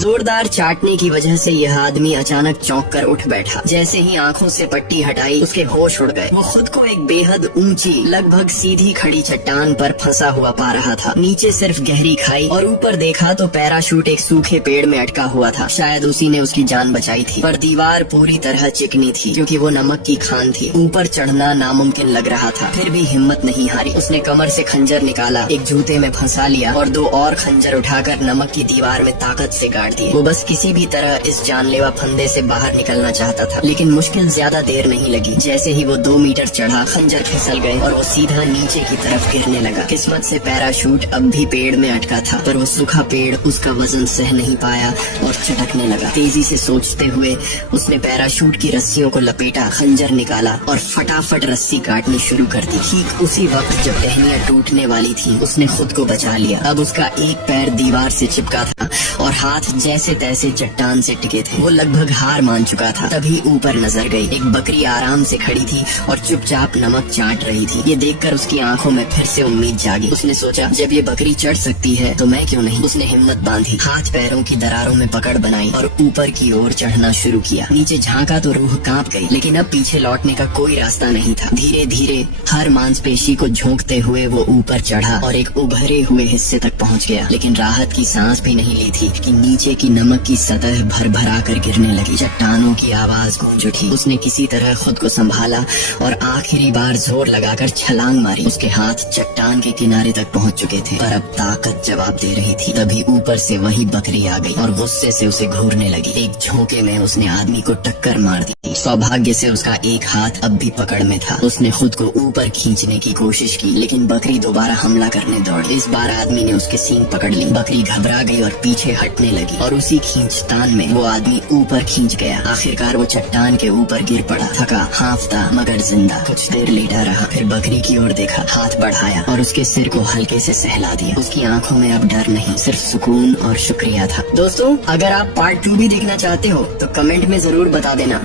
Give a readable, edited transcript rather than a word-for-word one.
जोरदार चाटने की वजह से यह आदमी अचानक चौंक कर उठ बैठा। जैसे ही आंखों से पट्टी हटाई उसके होश उड़ गए। वो खुद को एक बेहद ऊंची लगभग सीधी खड़ी चट्टान पर फंसा हुआ पा रहा था। नीचे सिर्फ गहरी खाई और ऊपर देखा तो पैराशूट एक सूखे पेड़ में अटका हुआ था। शायद उसी ने उसकी जान बचाई थी, पर दीवार पूरी तरह चिकनी थी क्योंकि वो नमक की खान थी। ऊपर चढ़ना नामुमकिन लग रहा था, फिर भी हिम्मत नहीं हारी। उसने कमर से खंजर निकाला, एक जूते में फंसा लिया और 2 और खंजर उठाकर नमक की दीवार में ताकत से गाड़ दिए। वो बस किसी भी तरह इस जानलेवा फंदे से बाहर निकलना चाहता था, लेकिन मुश्किल ज्यादा देर नहीं लगी। जैसे ही वो 2 मीटर चढ़ा, खंजर फिसल गए और वो सीधा नीचे की तरफ गिरने लगा। किस्मत से पैराशूट अब भी पेड़ में अटका था, पर वो सूखा पेड़ उसका वजन सह नहीं पाया और चटकने लगा। तेजी से सोचते हुए उसने पैराशूट की रस्सियों को लपेटा, खंजर निकाला और फटाफट रस्सी काटनी शुरू कर दी। ठीक उसी वक्त जब टहनियां टूटने वाली थी, उसने खुद को बचा लिया। अब उसका एक पैर दीवार से चिपका था और हाथ जैसे तैसे चट्टान से टिके थे। वो लगभग हार मान चुका था। तभी ऊपर नजर गई, एक बकरी आराम से खड़ी थी और चुपचाप नमक चाट रही थी। ये देखकर उसकी आंखों में फिर से उम्मीद जागी। उसने सोचा, जब ये बकरी चढ़ सकती है तो मैं क्यों नहीं। उसने हिम्मत बांधी, हाथ पैरों की दरारों में पकड़ बनाई और ऊपर की ओर चढ़ना शुरू किया। नीचे झांका तो रूह कांप गई, लेकिन अब पीछे लौटने का कोई रास्ता नहीं था। धीरे धीरे हर मांसपेशी को झोंकते हुए वो ऊपर चढ़ा और एक उभरे हुए हिस्से तक पहुंच गया। लेकिन राहत की सांस भी नहीं ली थी कि नीचे की नमक की सतह भर-भरा कर गिरने लगी। चट्टानों की आवाज गूंज उठी। उसने किसी तरह खुद को संभाला और आखिरी बार जोर लगाकर छलांग मारी। उसके हाथ चट्टान के किनारे तक पहुंच चुके थे, पर अब ताकत जवाब दे रही थी। तभी ऊपर से वही बकरी आ गई और गुस्से से उसे घूरने लगी। एक झोंके में उसने आदमी को टक्कर मार दी। सौभाग्य से उसका एक हाथ अब भी पकड़ में था। उसने खुद को ऊपर खींचने की कोशिश की, लेकिन बकरी दोबारा हमला करने दौड़ी। इस बार आदमी ने उसके सींग पकड़ ली। बकरी घबरा गई और पीछे हटने लगी और उसी खींचतान में वो आदमी ऊपर खींच गया। आखिरकार वो चट्टान के ऊपर गिर पड़ा, थका हांफता मगर जिंदा। कुछ देर लेटा रहा, फिर बकरी की ओर देखा, हाथ बढ़ाया और उसके सिर को हल्के से सहला दिया। उसकी आंखों में अब डर नहीं, सिर्फ सुकून और शुक्रिया था। दोस्तों, अगर आप पार्ट 2 भी देखना चाहते हो तो कमेंट में जरूर बता देना।